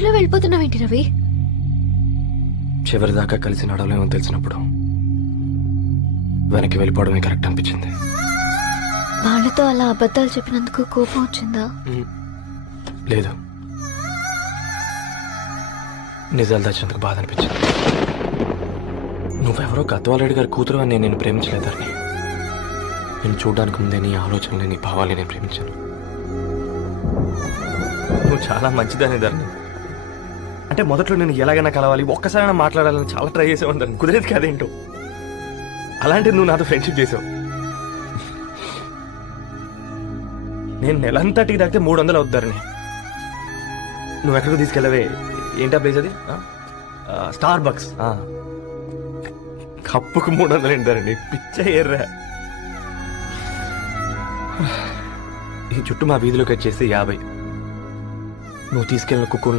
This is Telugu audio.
మధ్యలో వెళ్ళిపోతున్నావేంటి రవి? చివరిదాకా కలిసి నడవలేమో తెలిసినప్పుడు వెనక్కి వెళ్ళిపోవడమే కరెక్ట్ అనిపించింది. వాళ్ళతో అలా అబద్ధాలు చెప్పినందుకు కోపం వచ్చిందా? లేదు, నిజాలు దాచినందుకు బాధ అనిపించింది. నువ్వెవరో గద్వాలరెడ్డి గారి కూతురు అని నేను ప్రేమించలేదని. నేను చూడడానికి ముందే నీ ఆలోచనలు, నీ భావాలు నేను ప్రేమించాను. నువ్వు చాలా మంచిదని ధరణి. అంటే మొదట్లో నేను ఎలాగైనా కలవాలి, ఒక్కసారైనా మాట్లాడాలని చాలా ట్రై చేసేవాడిని. కుదిరేది కాదేంటో. అలాంటిది నువ్వు నాతో ఫ్రెండ్షిప్ చేసావు. నేను నెలంతా టీ తాగితే 300 అవుతారని. నువ్వు ఎక్కడికి తీసుకెళ్ళవే? ఏంటా ప్లేస్ అది? Star bucks. కప్పుకు 300 ఏంటారండి, పిచ్చ ఎర్రా. ఈ చుట్టూ మా వీధిలో కట్ చేస్తే 50. నువ్వు తీసుకెళ్ళిన కుక్కర్లో